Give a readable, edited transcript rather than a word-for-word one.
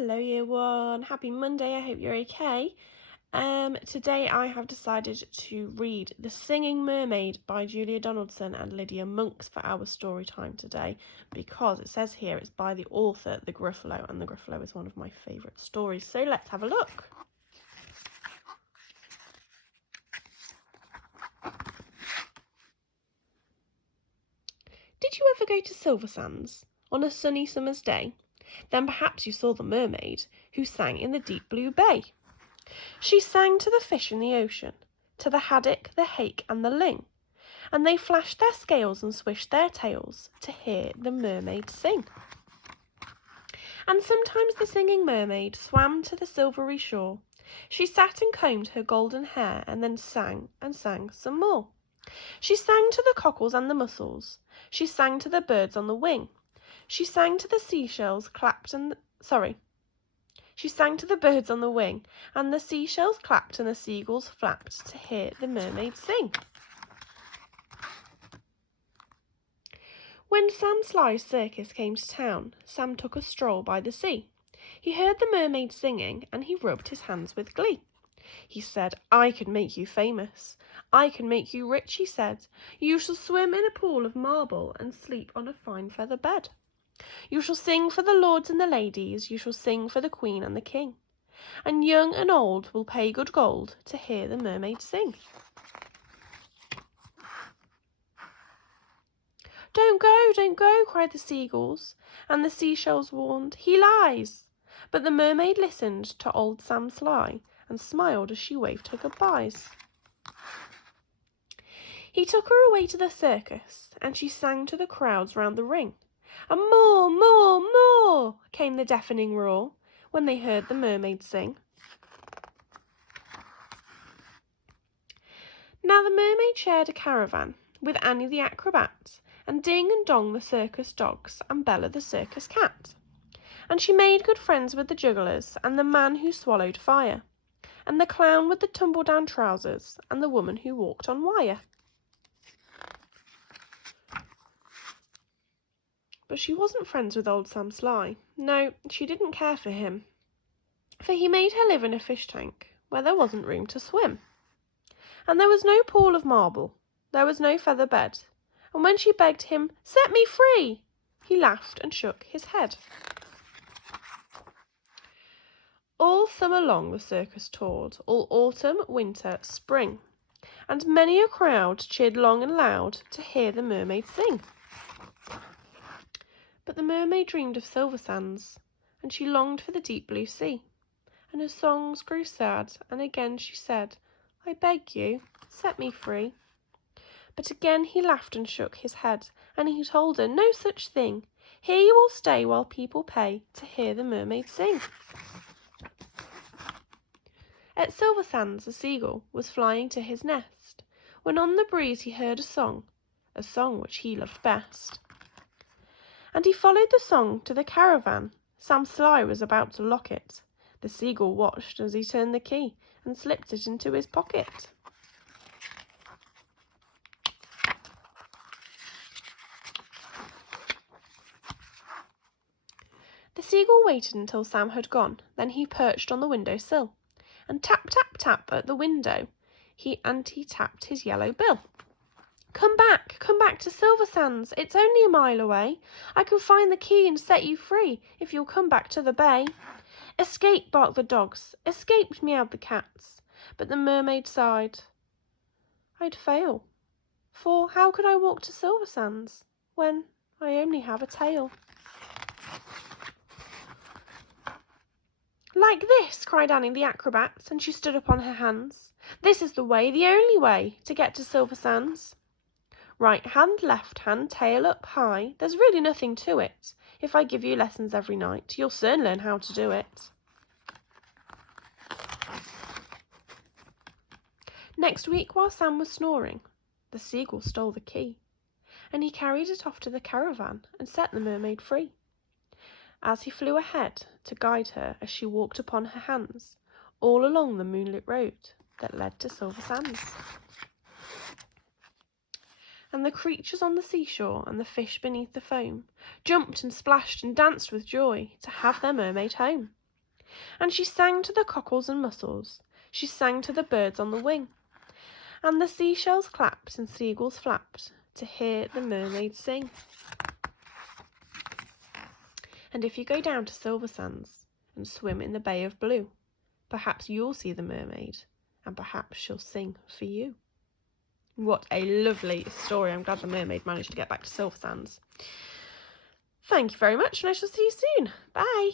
Hello year one, happy Monday, I hope you're okay. Today I have decided to read The Singing Mermaid by Julia Donaldson and Lydia Monks for our story time today, because it says here it's by the author The Gruffalo, and The Gruffalo is one of my favourite stories, so let's have a look. Did you ever go to Silver Sands on a sunny summer's day? Then perhaps you saw the mermaid who sang in the deep blue bay. She sang to the fish in the ocean, to the haddock, the hake and the ling, and they flashed their scales and swished their tails to hear the mermaid sing. And sometimes the singing mermaid swam to the silvery shore. She sat and combed her golden hair and then sang and sang some more. She sang to the cockles and the mussels. She sang to the birds on the wing. She sang to the seashells She sang to the birds on the wing, and the seashells clapped and the seagulls flapped to hear the mermaid sing. When Sam Sly's circus came to town, Sam took a stroll by the sea. He heard the mermaid singing, and he rubbed his hands with glee. He said, "I can make you famous. I can make you rich," he said. "You shall swim in a pool of marble and sleep on a fine feather bed. You shall sing for the lords and the ladies, you shall sing for the queen and the king, and young and old will pay good gold to hear the mermaid sing." Don't go," cried the seagulls, and the seashells warned, "He lies." But the mermaid listened to old Sam Sly and smiled as she waved her goodbyes. He took her away to the circus, and she sang to the crowds round the ring. And more, more, more came the deafening roar when they heard the mermaid sing. Now the mermaid shared a caravan with Annie the acrobat, and Ding and Dong the circus dogs, and Bella the circus cat. And she made good friends with the jugglers, and the man who swallowed fire, and the clown with the tumble-down trousers, and the woman who walked on wire. But she wasn't friends with old Sam Sly. No, she didn't care for him, for he made her live in a fish tank where there wasn't room to swim. And there was no pool of marble, there was no feather bed, and when she begged him, "Set me free," he laughed and shook his head. All summer long the circus toured, all autumn, winter, spring, and many a crowd cheered long and loud to hear the mermaid sing. But the mermaid dreamed of Silver Sands, and she longed for the deep blue sea, and her songs grew sad, and again she said, "I beg you, set me free." But again he laughed and shook his head, and he told her, "No such thing. Here you will stay while people pay to hear the mermaid sing." At Silver Sands a seagull was flying to his nest, when on the breeze he heard a song which he loved best. And he followed the song to the caravan. Sam Sly was about to lock it. The seagull watched as he turned the key and slipped it into his pocket. The seagull waited until Sam had gone, then he perched on the window sill, and tap, tap, tap at the window he tapped his yellow bill. Come back to Silver Sands, it's only a mile away. I can find the key and set you free, if you'll come back to the bay." "Escape," barked the dogs, "escape," meowed the cats. But the mermaid sighed, "I'd fail, for how could I walk to Silver Sands when I only have a tail?" "Like this," cried Annie the acrobat, and she stood up on her hands. "This is the way, the only way, to get to Silver Sands. Right hand, left hand, tail up high, there's really nothing to it. If I give you lessons every night, you'll soon learn how to do it." Next week, while Sam was snoring, the seagull stole the key, and he carried it off to the caravan and set the mermaid free. As he flew ahead to guide her as she walked upon her hands, all along the moonlit road that led to Silver Sands. And the creatures on the seashore and the fish beneath the foam jumped and splashed and danced with joy to have their mermaid home. And she sang to the cockles and mussels, she sang to the birds on the wing, and the seashells clapped and seagulls flapped to hear the mermaid sing. And if you go down to Silver Sands and swim in the Bay of Blue, perhaps you'll see the mermaid, and perhaps she'll sing for you. What a lovely story. I'm glad the mermaid managed to get back to Silver Sands. Thank you very much, and I shall see you soon. Bye.